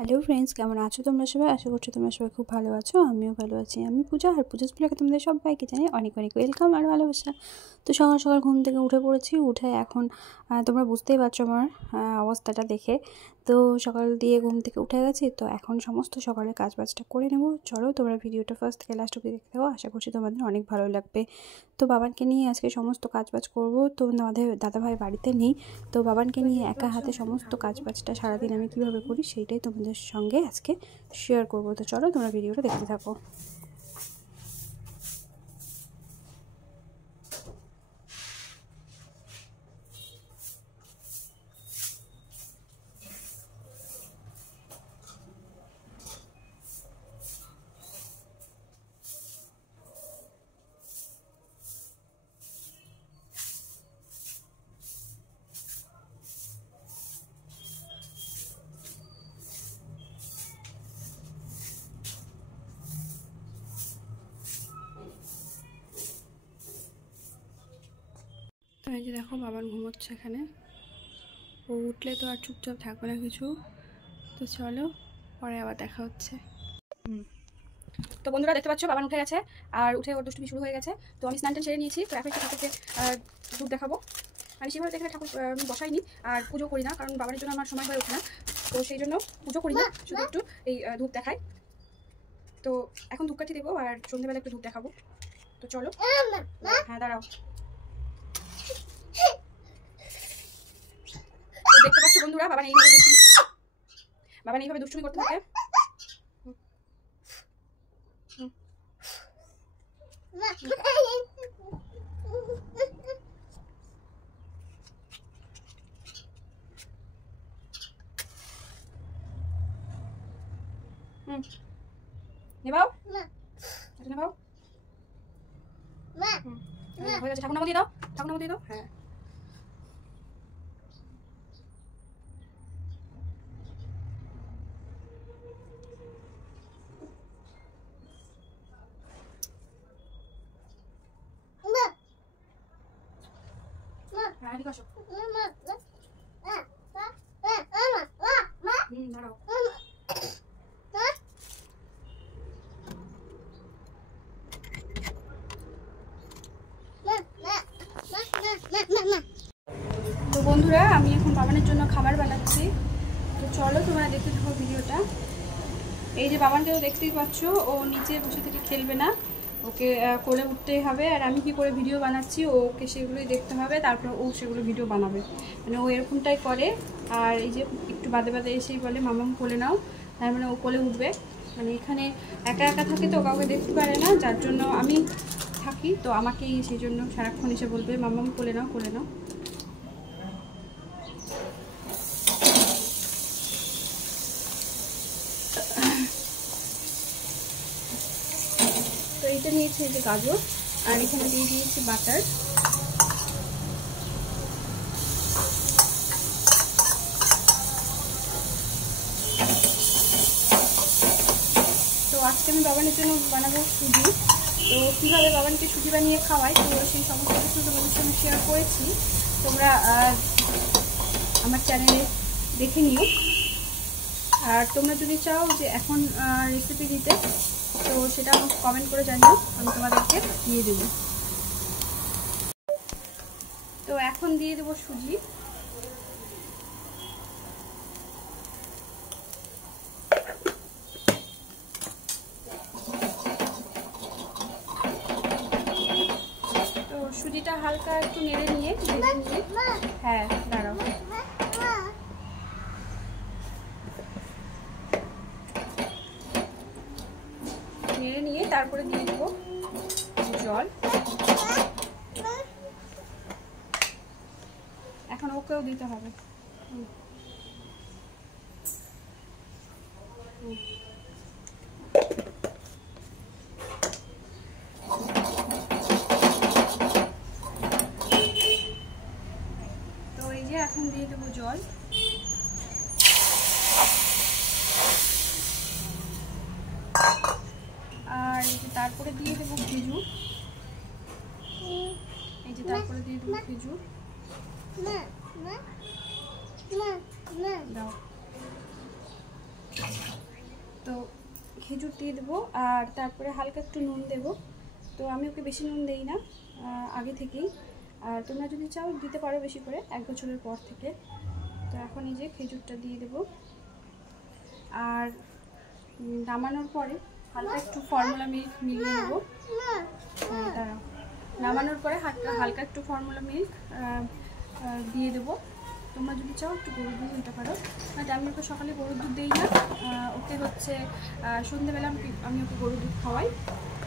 Hello friends, কেমন আছো তোমরা সবাই? আশা করছি তোমরা সবাই খুব ভালো আছো। আমিও ভালো আছি। আমি পূজা, আর পূজাস ব্লগে তোমাদের সবাইকে জানাই অনেক অনেক ওয়েলকাম আর ভালোবাসা। তো সকাল সকাল ঘুম থেকে উঠে পড়েছি। উঠে এখন তোমরা বুঝতেই পারছো আমার অবস্থাটা দেখে। তো সকাল দিয়ে ঘুম থেকে উঠে গেছি। তো এখন সমস্ত সকালের কাজবাজটা করে নেব। চলো তোমরা ভিডিওটা ফার্স্ট থেকে লাস্ট অবধি দেখতে থাকো। আশা করছি তোমাদের অনেক ভালো লাগবে। তো বাবানকে নিয়ে আজকে সমস্ত কাজবাজ করব। তো আমাদের দাদাভাই বাড়িতে নেই। তো বাবানকে নিয়ে একা হাতে সমস্ত কাজবাজটা সারাদিন আমি কীভাবে করি সেইটাই তোমাদের সঙ্গে আজকে শেয়ার করব। তো চলো তোমরা ভিডিওটা দেখতে থাকো। তো এই যে দেখো বাবান ঘুমোচ্ছে এখানে। ও উঠলে তো আর চুপচাপ থাকবে না কিছু। তো চলো পরে আবার দেখা হচ্ছে। তো বন্ধুরা দেখতে পাচ্ছ বাবান উঠে গেছে, আর উঠে ওর দুষ্টুমি শুরু হয়ে গেছে। তো আমি স্নান টান সেরে নিয়েছি। তো এখন ঠাকুরকে দুধ দেখাবো। মানে সেভাবে দেখে ঠাকুর আমি বসাইনি আর পুজো করি না, কারণ বাবার জন্য আমার সময় হয়ে ওঠে না। তো সেই জন্য পুজো করি না, শুধু একটু এই ধূপ দেখাই। তো এখন ধূপকাঠি দেবো আর সন্ধ্যেবেলা একটু ধূপ দেখাবো। তো চলো। হ্যাঁ দাঁড়াও। দেখতে পাচ্ছ বন্ধুরা বাবান এইভাবে দুষ্টুমি করতে থাকে। নেবাও নেবাও হয়ে গেছে। ঠাকুর নাম দিয়ে দাও, ঠাকুর নাম দিয়ে দাও। হ্যাঁ এদিকে আসো। দাঁড়াও। তো বন্ধুরা আমি এখন বাবানের জন্য খাবার বানাচ্ছি। তো চলো তোমরা দেখতে থাকো ভিডিওটা। এই যে বাবানকে তো দেখতেই পাচ্ছ, ও নিচে বসে থেকে খেলবে না, ওকে কোলে উঠতেই হবে। আর আমি কি করে ভিডিও বানাচ্ছি ওকে সেগুলোই দেখতে হবে, তারপর ও সেগুলো ভিডিও বানাবে। মানে ও এরকমটাই করে। আর এই যে একটু বাদে বাদে এসেই বলে মামাম কোলে নাও, তার মানে ও কোলে উঠবে। মানে এখানে একা একা থাকে তো কাউকে দেখতে পারে না, যার জন্য আমি থাকি। তো আমাকেই সেই জন্য সারাক্ষণ এসে বলবে মামাম কোলে নাও কোলে নাও। তো এইটা নিয়েছি এই যে গাজর, আর এখানে দিয়ে দিয়েছি বাটার। তো আজকে আমি বাবানের জন্য বানাবো সুজি। তো কীভাবে বাবানকে সুজি বানিয়ে খাওয়াই, তো সেই সমস্ত কিছু তোমাদের সঙ্গে শেয়ার করেছি। তোমরা আমার চ্যানেলে দেখে নিও। আর তোমরা যদি চাও যে এখন রেসিপি দিতে, তো সেটা আমাকে কমেন্ট করে জানিও, আমি তোমাদেরকে দিয়ে দেবো। তো এখন দিয়ে দেবো সুজি। তো সুজিটা হালকা একটু নেড়ে নিয়ে হ্যাঁ দাঁড়াও। নেড়ে নিয়ে তারপরে দিয়ে দেবো জল। এখন ওকেও দিতে হবে। তো এই যে এখন দিয়ে দেবো জল। আর এই যে তারপরে দিয়ে দেবো খেজুর। এই যে তারপরে দিয়ে দেবো খেজুর। দাও। খেজুর দিয়ে দেবো আর তারপরে হালকা একটু নুন দেবো। তো আমি ওকে বেশি নুন দেই না আগে থেকেই, আর তোমরা যদি চাও দিতে পারো বেশি করে 1 বছরের পর থেকে। তো এখন এই যে খেজুরটা দিয়ে দেবো, আর নামানোর পরে হালকা একটু ফর্মুলা মিল্ক মিলিয়ে নেবো। দাঁড়াও, নামানোর পরে হালকা একটু ফর্মুলা মিল্ক দিয়ে দেবো। তোমরা যদি চাও একটু গরুর দুধ দিতে পারো, বাট আমি ওকে সকালে গরুর দুধ দিই না, ওকে হচ্ছে সন্ধ্যেবেলা আমি ওকে গরুর দুধ খাওয়াই।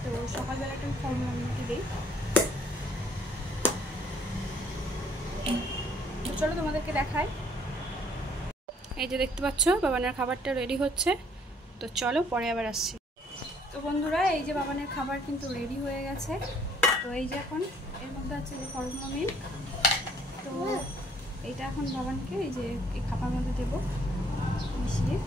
তো সকালবেলা একটু ফর্মুলা মিল্কই দিই। তো চলো তোমাদেরকে দেখাই। এই যে দেখতে পাচ্ছ বাবানের খাবারটা রেডি হচ্ছে। তো চলো পরে আবার আসছি। তো বন্ধুরা এই যে বাবানের খাবার কিন্তু রেডি হয়ে গেছে। তো এই যে এখন এর মধ্যে আছে যে ফর্মুলা মিল্ক, তো এইটা এখন বাবানকে এই যে এই খাবার মধ্যে দেবো মিশিয়ে।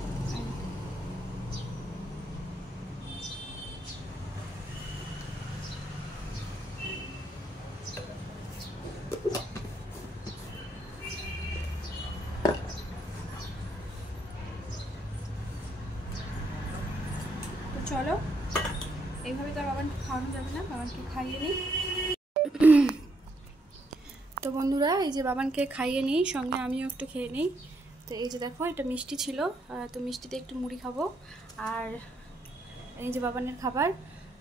চলো, এইভাবে তো আর বাবানকে খাওয়ানো যাবে না, বাবানকে খাইয়ে নিই। তো বন্ধুরা এই যে বাবানকে খাইয়ে নিই, সঙ্গে আমিও একটু খেয়ে নিই। তো এই যে দেখো এটা মিষ্টি ছিল, তো মিষ্টিতে একটু মুড়ি খাবো, আর এই যে বাবানের খাবার।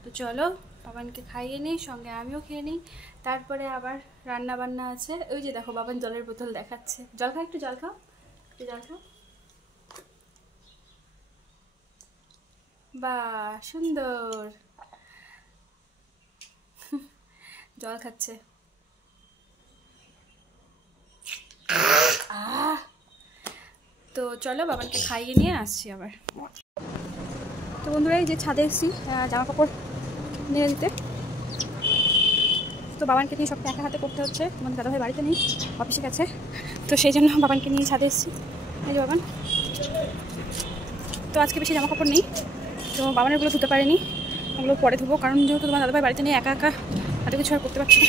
তো চলো বাবানকে খাইয়ে নিই, সঙ্গে আমিও খেয়ে নিই। তারপরে আবার রান্না বান্না আছে। ওই যে দেখো বাবান জলের বোতল দেখাচ্ছে, জল খাও, একটু জল খাও, একটু জল খাও। বাহ সুন্দর জল খাচ্ছে। তো চলো বাবানকে খাইয়ে নিয়ে আসছি আবার। তো বন্ধুরা এই যে ছাদে এসেছি জামা কাপড় নিয়ে দিতে। তো বাবানকে নিয়ে সবটা একা হাতে করতে হচ্ছে, তোমাদের দাদাভাই বাড়িতে নেই, অফিসে গেছে। তো সেই জন্য বাবানকে নিয়ে ছাদে এসেছি। এই যে বাবান, তো আজকে বেশি জামা কাপড় নেই, তো বাবানেরগুলো ধুতে পারিনি, ওগুলো পরে ধুবো, কারণ যেহেতু তোমার দাদাভাই বাড়িতে নেই, একা একা এত কিছু আর করতে পারছি না।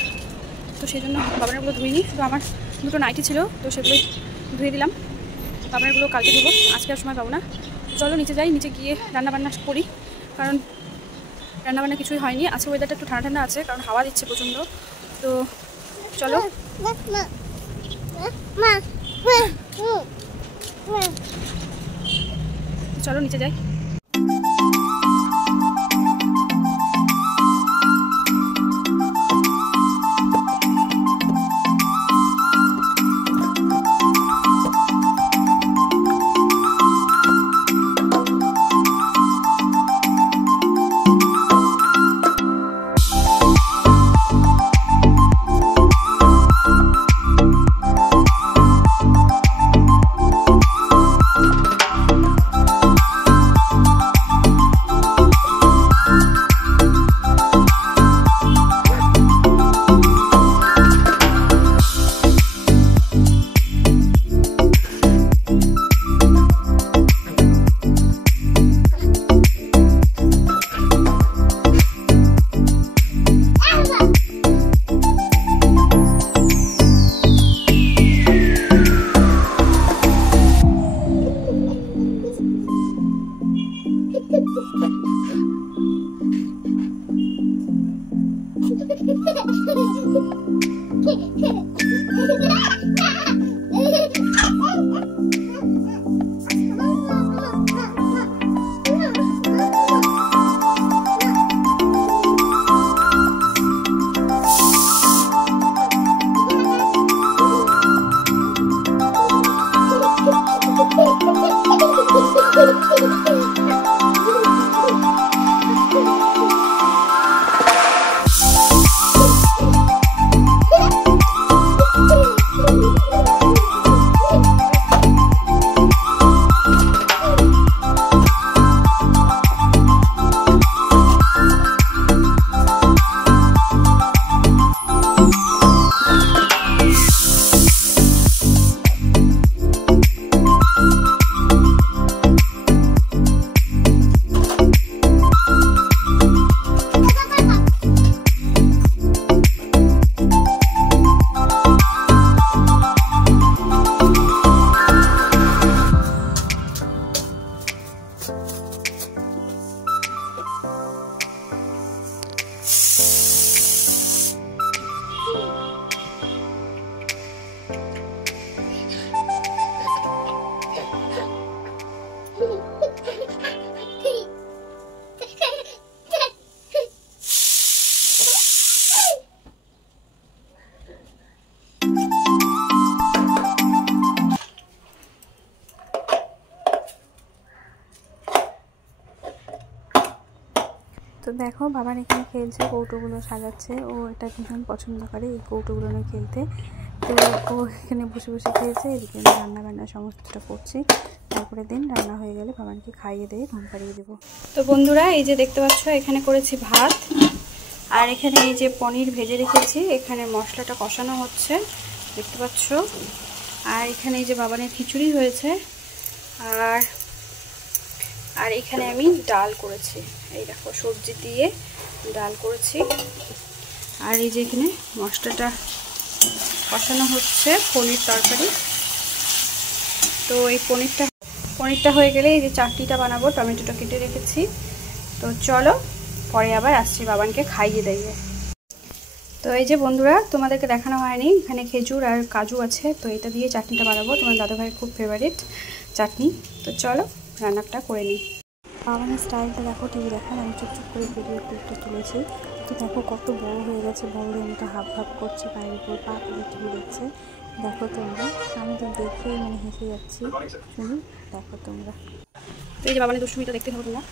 তো সেই জন্য বাবানেরগুলো ধুইনি, শুধু আমার দুটো নাইটি ছিল, তো সেগুলোই ধুয়ে দিলাম। বাবানেরগুলো কালকে ধুবো, আজকে আর সময় পাবো না। চলো নিচে যাই, নিচে গিয়ে রান্নাবান্না করি, কারণ রান্নাবান্না কিছুই হয়নি। আজকে ওয়েদারটা একটু ঠান্ডা ঠান্ডা আছে, কারণ হাওয়া দিচ্ছে প্রচণ্ড। তো চলো চলো নিচে যাই। তো দেখো বাবার এখানে খেলছে, কৌটোগুলো সাজাচ্ছে। ও এটা ভীষণ পছন্দ করে এই কৌটোগুলো নিয়ে খেলতে। তো ও এখানে বসে বসে খেলছে, এদিকে আমি রান্না বান্না সমস্তটা করছি। তারপরে দিন রান্না হয়ে গেলে বাবানকে খাইয়ে দিয়ে ঘুম পাড়িয়ে দেবো। তো বন্ধুরা এই যে দেখতে পাচ্ছ এখানে করেছি ভাত, আর এখানে এই যে পনির ভেজে রেখেছি, এখানে মশলাটা কষানো হচ্ছে দেখতে পাচ্ছ। আর এখানে এই যে বাবানের খিচুড়ি হয়েছে, আর এখানে আমি ডাল করেছি, এই দেখো সবজি দিয়ে ডাল করেছি। আর এই যে এখানে মশলাটা কষানো হচ্ছে পনির তরকারি। তো এই পনিরটা হয়ে গেলে এই যে চাটনিটা বানাবো, টমেটোটা কেটে রেখেছি। তো চলো পরে আবার আসছি বাবানকে খাইয়ে দিয়ে। তো এই যে বন্ধুরা তোমাদেরকে দেখানো হয়নি, এখানে খেজুর আর কাজু আছে, তো এটা দিয়ে চাটনিটা বানাবো, তোমার দাদাভাইয়ের খুব ফেভারিট চাটনি। তো চলো রান্নাটা করে নিই। বাবানের স্টাইলটা দেখো, টিভি দেখার আমি চুপচুপ করে ভিডিও ক্লিপটা তুলেছি। তো দেখো কত বড় হয়ে গেছে, বড়দের মতো হাফ হাফ করছে, পায়ের উপর পা তুলে টিভি দেখছে। দেখো তোমরা, আমি তো দেখেই মানে হেসে যাচ্ছি। শুনি দেখো তোমরা। তো এই যে বাবানের দুষ্টুমিটা দেখতে থাকো তোমরা।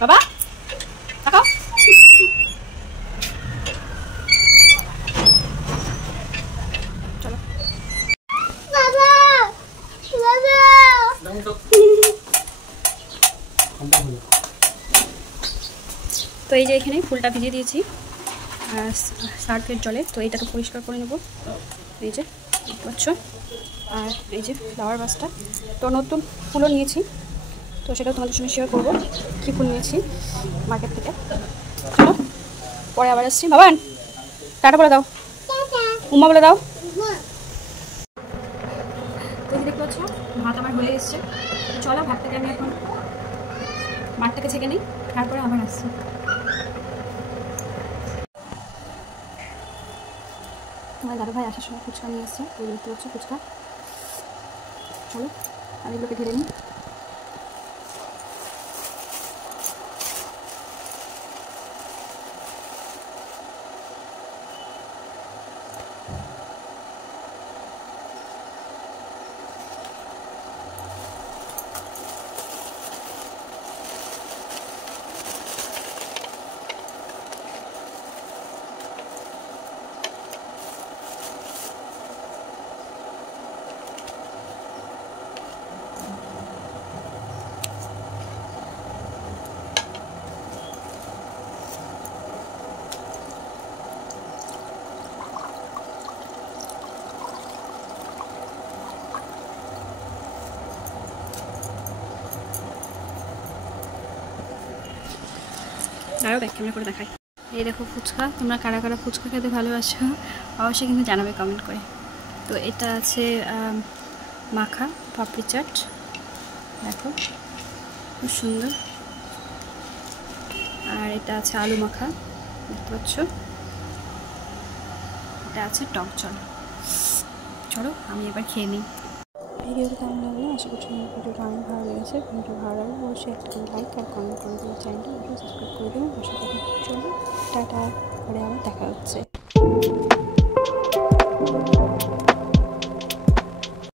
বাবা তাকাও। চলো বাবা বাবা। তো এই যে এখানে ফুলটা ভিজিয়ে দিয়েছি সার্ফের জলে, তো এইটাকে পরিষ্কার করে নেব। এই যে দেখতে পাচ্ছ, আর এই যে ফ্লাওয়ার ভাসটা, তো নতুন ফুলও নিয়েছি, তো সেটাও তোমাদের সঙ্গে শেয়ার করবো কী ফুল নিয়েছি মার্কেট থেকে। চলো পরে আবার আসছি। বাবান টাটা বলে দাও, উম্মা বলে দাও। তো দেখতে পাচ্ছ ভাত আমার হয়ে এসছে। চলো ভাতটাকে আমি এখন মাঠটাকে ছেঁকে নিই, তারপরে আবার আসছি। তোমার দাদাভাই আসার সময় ফুচকা নিয়ে এসছে, এই দেখতে পাচ্ছ ফুচকা। চলো আমি এগুলোকে ঢেলে নিই। আরও ব্যাক ক্যামেরা করে দেখাই। এই দেখো ফুচকা, তোমরা কারা কারা ফুচকা খেতে ভালোবাসো অবশ্যই কিন্তু জানাবে কমেন্ট করে। তো এটা আছে মাখা পাপড়ি চাট, দেখো খুব সুন্দর। আর এটা আছে আলু মাখা দেখতে পাচ্ছ, এটা আছে টক জল। চলো আমি এবার খেয়ে নিই। ভিডিওটা কেমন লাগলো, আশা করছি ভিডিওটা অনেক ভালো লেগেছে। ভিডিও ভালো লাগলে অবশ্যই একটা লাইক আর কমেন্ট করে দেবো, চ্যানেলটা সাবস্ক্রাইব করে দেবো। চলো টাটা, পরে আবার দেখা হচ্ছে।